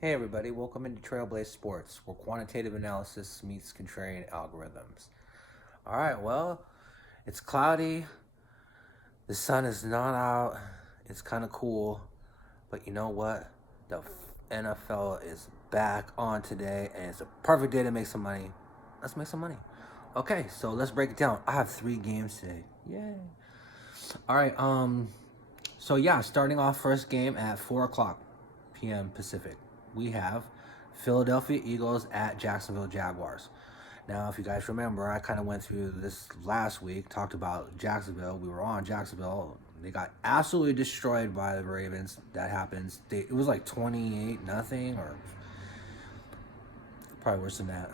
Hey everybody, welcome into Trailblaze Sports, where quantitative analysis meets contrarian algorithms. Alright, well, it's cloudy, the sun is not out, it's kind of cool, but you know what? The NFL is back on today, and it's a perfect day to make some money. Let's make some money. Okay, so let's break it down. I have 3 games today. Yay. Alright, so yeah, starting off first game at 4 o'clock p.m. Pacific. We have Philadelphia Eagles at Jacksonville Jaguars. Now, if you guys remember, I kind of went through this last week, talked about Jacksonville. We were on Jacksonville. They got absolutely destroyed by the Ravens. That happens. It was like 28-0, or probably worse than that.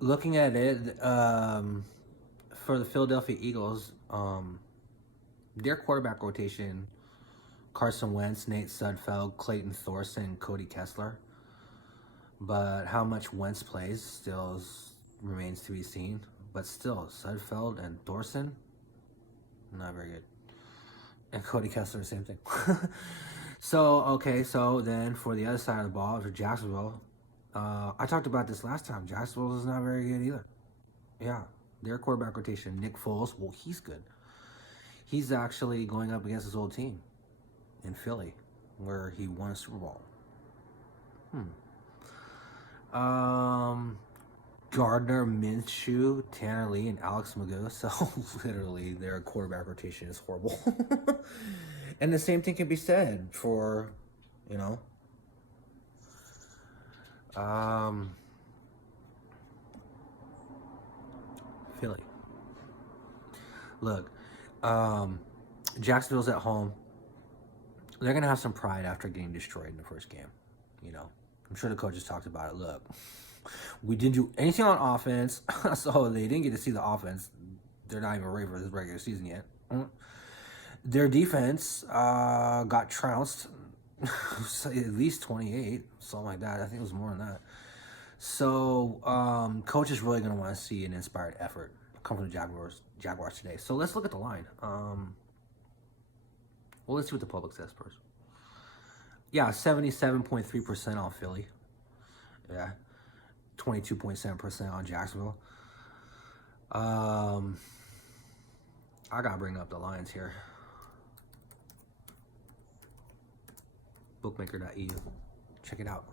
Looking at it, for the Philadelphia Eagles, their quarterback rotation: Carson Wentz, Nate Sudfeld, Clayton Thorson, Cody Kessler. But how much Wentz plays still remains to be seen. But still, Sudfeld and Thorson, not very good. And Cody Kessler, same thing. So then for the other side of the ball, for Jacksonville, I talked about this last time. Jacksonville is not very good either. Yeah, their quarterback rotation, Nick Foles, well, he's good. He's actually going up against his old team in Philly, where he won a Super Bowl. Gardner Minshew, Tanner Lee, and Alex Magoo. So literally, their quarterback rotation is horrible. And the same thing can be said for, you know, Philly. Look, Jacksonville's at home. They're gonna have some pride after getting destroyed in the first game. You know, I'm sure the coaches talked about it. Look, we didn't do anything on offense, so they didn't get to see the offense. They're not even ready for this regular season yet. Their defense got trounced, at least 28, something like that. I think it was more than that. So, coach is really going to want to see an inspired effort come from the Jaguars today. So let's look at the line. Well, let's see what the public says first. Yeah, 77.3% on Philly. Yeah, 22.7% on Jacksonville. I gotta bring up the lines here. Bookmaker.eu. Check it out.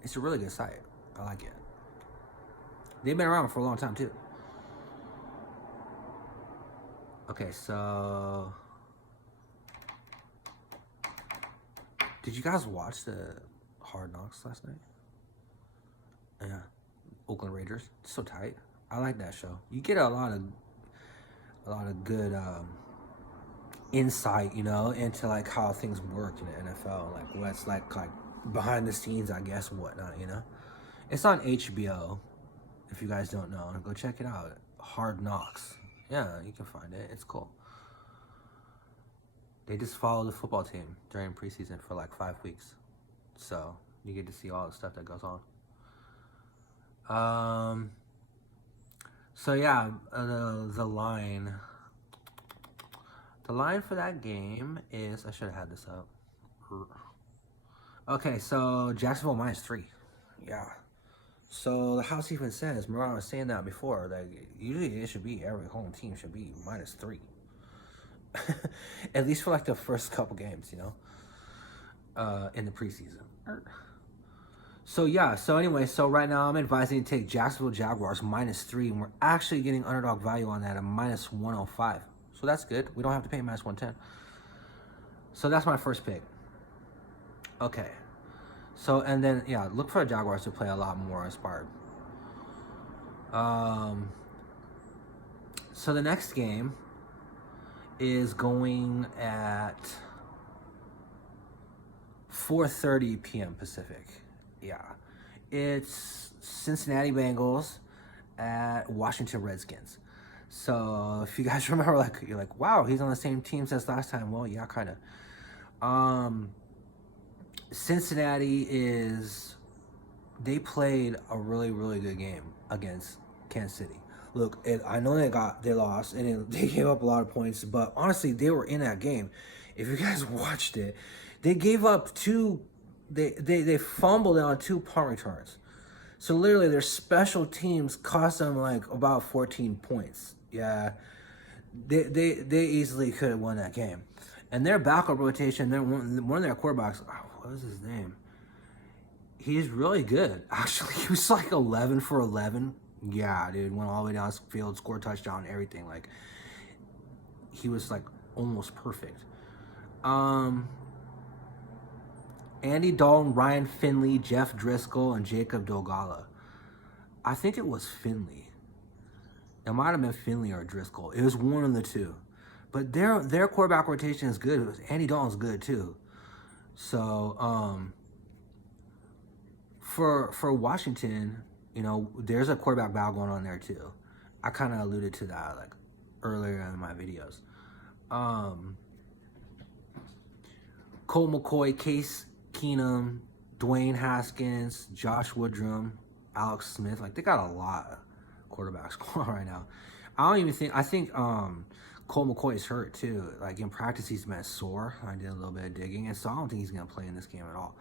It's a really good site. I like it. They've been around for a long time too. Okay, so did you guys watch the Hard Knocks last night? Yeah, Oakland Raiders. So tight. I like that show. You get a lot of good insight, you know, into like how things work in the NFL, like what's like behind the scenes, I guess, whatnot, you know. It's on HBO. If you guys don't know, go check it out. Hard Knocks. Yeah, you can find it. It's cool. They just follow the football team during preseason for like 5 weeks, so you get to see all the stuff that goes on. So yeah, the line. The line for that game is, I should have had this up. Okay, so Jacksonville -3. Yeah. So the house even says, remember I was saying that before, that usually it should be, every home team should be -3. At least for like the first couple games, you know, in the preseason. So yeah, so anyway, so right now I'm advising to take Jacksonville Jaguars -3, and we're actually getting underdog value on that at -105. So that's good. We don't have to pay -110. So that's my first pick. Okay. So, and then, yeah, look for the Jaguars to play a lot more inspired. So the next game is going at 4:30 p.m. Pacific. Yeah. It's Cincinnati Bengals at Washington Redskins. So if you guys remember, like, you're like, wow, he's on the same team since last time. Well, yeah, kind of. Cincinnati they played a really, really good game against Kansas City. Look, I know they lost, and they gave up a lot of points, but honestly, they were in that game. If you guys watched it, they gave up they fumbled on 2 punt returns. So literally their special teams cost them like about 14 points. Yeah. They easily could have won that game. And their backup rotation, one of their quarterbacks, what was his name? He's really good. Actually, he was like 11 for 11. Yeah, dude, went all the way down the field, scored touchdown, everything. Like, he was like almost perfect. Andy Dalton, Ryan Finley, Jeff Driscoll, and Jacob Dogala. I think it was Finley. It might have been Finley or Driscoll. It was one of the two. But their quarterback rotation is good. Andy Dalton's good too. So for Washington, you know, there's a quarterback battle going on there too. I kind of alluded to that like earlier in my videos. Colt McCoy, Case Keenum, Dwayne Haskins, Josh Woodrum, Alex Smith. Like, they got a lot of quarterbacks going on right now. I think Colt McCoy is hurt too. Like, in practice, he's been sore. I did a little bit of digging, and so I don't think he's going to play in this game at all.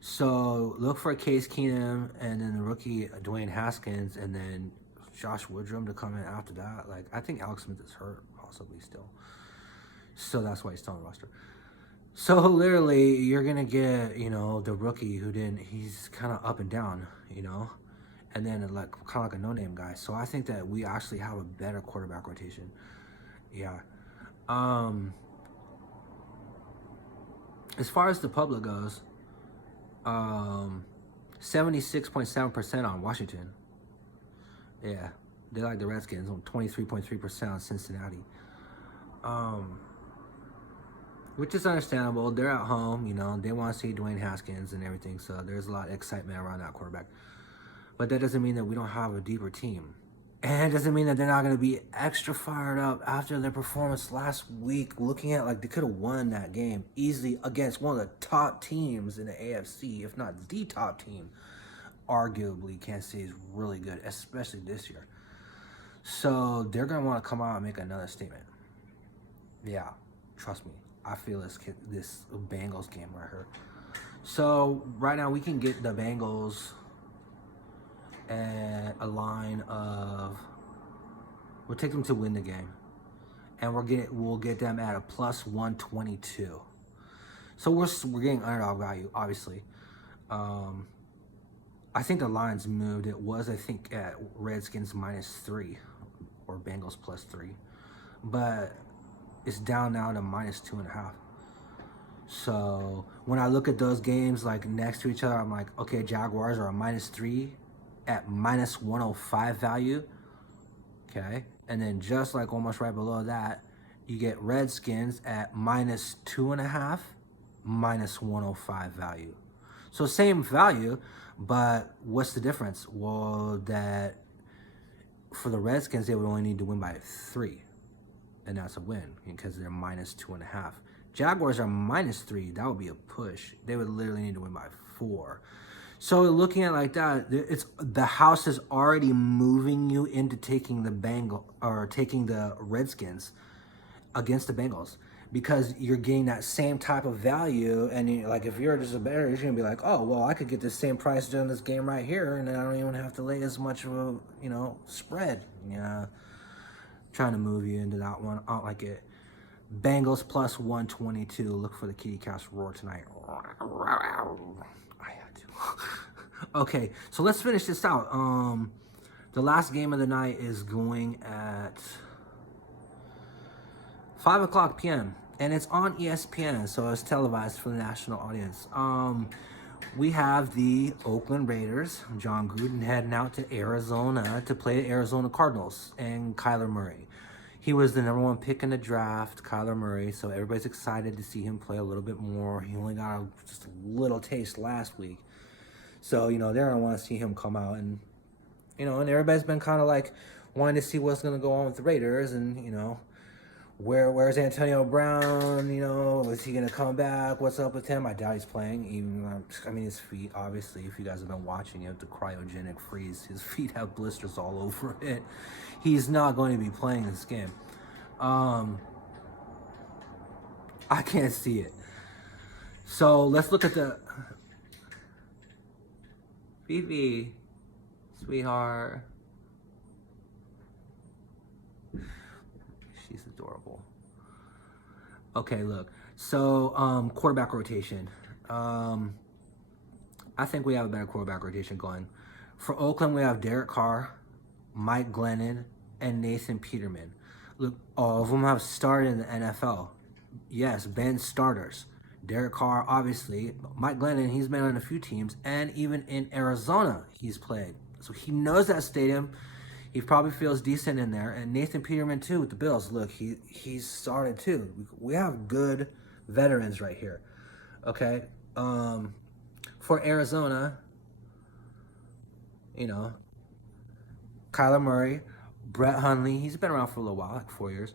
So look for Case Keenum and then the rookie Dwayne Haskins and then Josh Woodrum to come in after that. Like, I think Alex Smith is hurt possibly still. So that's why he's still on the roster. So literally, you're going to get, you know, the rookie he's kind of up and down, you know, and then like kind of like a no-name guy. So I think that we actually have a better quarterback rotation. Yeah. As far as the public goes, 76.7% on Washington. Yeah, they like the Redskins. On 23.3% on Cincinnati. Which is understandable. They're at home, you know. They want to see Dwayne Haskins and everything, so there's a lot of excitement around that quarterback. But that doesn't mean that we don't have a deeper team. And it doesn't mean that they're not going to be extra fired up after their performance last week, looking at like they could have won that game easily against one of the top teams in the AFC, if not the top team. Arguably, Kansas City is really good, especially this year. So they're going to want to come out and make another statement. Yeah, trust me. I feel this Bengals game right here. So right now we can get the Bengals at a line of, we'll take them to win the game, and we'll get them at a plus 122. So we're getting underdog value, obviously. I think the line's moved. It was, I think, at Redskins -3 or Bengals +3, but it's down now to -2.5. So when I look at those games like next to each other, I'm like, okay, Jaguars are a -3 at -105 value. Okay. And then just like almost right below that, you get Redskins at -2.5, -105 value. So same value, but what's the difference? Well, that for the Redskins, they would only need to win by 3. And that's a win because they're -2.5. Jaguars are -3. That would be a push. They would literally need to win by 4. So looking at it like that, it's the house is already moving you into taking the Redskins against the Bengals because you're getting that same type of value. And like if you're just a better, you're gonna be like, oh well, I could get the same price during this game right here, and then I don't even have to lay as much of a spread. Yeah. Trying to move you into that one. I don't like it. Bengals plus 122. Look for the kitty cats roar tonight. I had to. Okay, so let's finish this out. The last game of the night is going at 5:00 p.m. and it's on ESPN, so it's televised for the national audience. We have the Oakland Raiders, John Gruden, heading out to Arizona to play the Arizona Cardinals and Kyler Murray. He was the #1 pick in the draft, Kyler Murray, so everybody's excited to see him play a little bit more. He only got just a little taste last week. So, they're going to want to see him come out. And, and everybody's been kind of like wanting to see what's going to go on with the Raiders and, where's Antonio Brown? Is he going to come back? What's up with him? I doubt he's playing. His feet, obviously, if you guys have been watching it, the cryogenic freeze, his feet have blisters all over it. He's not going to be playing this game. I can't see it. So let's look at the Fifi, sweetheart. She's adorable. Okay, look. So quarterback rotation. I think we have a better quarterback rotation going. For Oakland, we have Derek Carr, Mike Glennon, and Nathan Peterman. Look, all of them have started in the NFL. Yes, been starters. Derek Carr, obviously. Mike Glennon, he's been on a few teams, and even in Arizona, he's played. So he knows that stadium. He probably feels decent in there. And Nathan Peterman, too, with the Bills. Look, he's started, too. We have good veterans right here. Okay? For Arizona, you know, Kyler Murray, Brett Hundley, he's been around for a little while, like 4 years.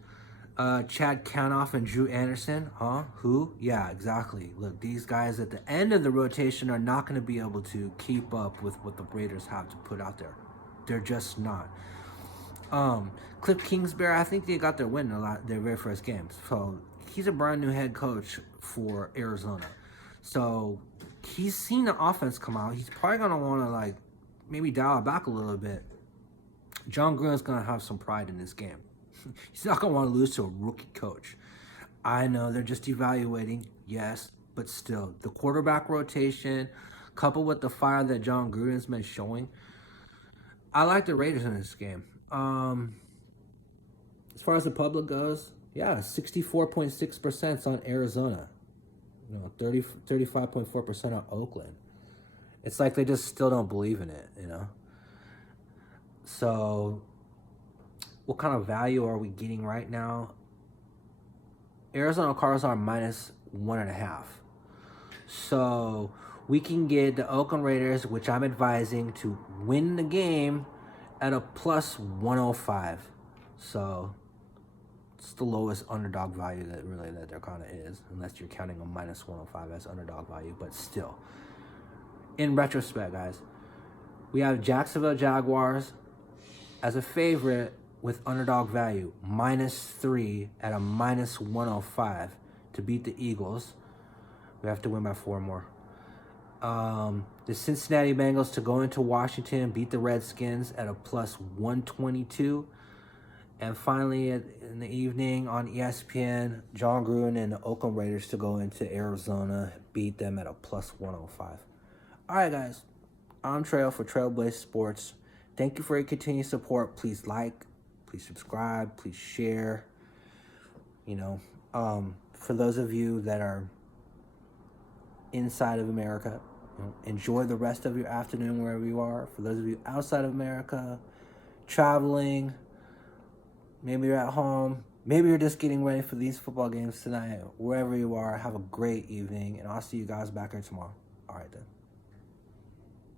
Chad Canoff and Drew Anderson, huh? Who? Yeah, exactly. Look, these guys at the end of the rotation are not going to be able to keep up with what the Raiders have to put out there. They're just not. Cliff Kingsbury, I think they got their win their very first game. So he's a brand new head coach for Arizona. So he's seen the offense come out. He's probably going to want to like maybe dial it back a little bit. John Gruden's going to have some pride in this game. He's not going to want to lose to a rookie coach. I know they're just evaluating, yes, but still. The quarterback rotation, coupled with the fire that John Gruden's been showing, I like the Raiders in this game. As far as the public goes, yeah, 64.6% on Arizona. 35.4% on Oakland. It's like they just still don't believe in it, So what kind of value are we getting right now? Arizona Cardinals are -1.5. So we can get the Oakland Raiders, which I'm advising to win the game, at a +105. So it's the lowest underdog value that there kind of is, unless you're counting a -105 as underdog value, but still. In retrospect, guys, we have Jacksonville Jaguars as a favorite with underdog value, -3 at a -105 to beat the Eagles. We have to win by 4 more. The Cincinnati Bengals to go into Washington, beat the Redskins at a +122. And finally, in the evening on ESPN, John Gruden and the Oakland Raiders to go into Arizona, beat them at a +105. All right, guys. I'm Trail for Trailblaze Sports. Thank you for your continued support. Please like, please subscribe, please share. For those of you that are inside of America, enjoy the rest of your afternoon wherever you are. For those of you outside of America, traveling, maybe you're at home, maybe you're just getting ready for these football games tonight. Wherever you are, have a great evening, and I'll see you guys back here tomorrow. All right, then.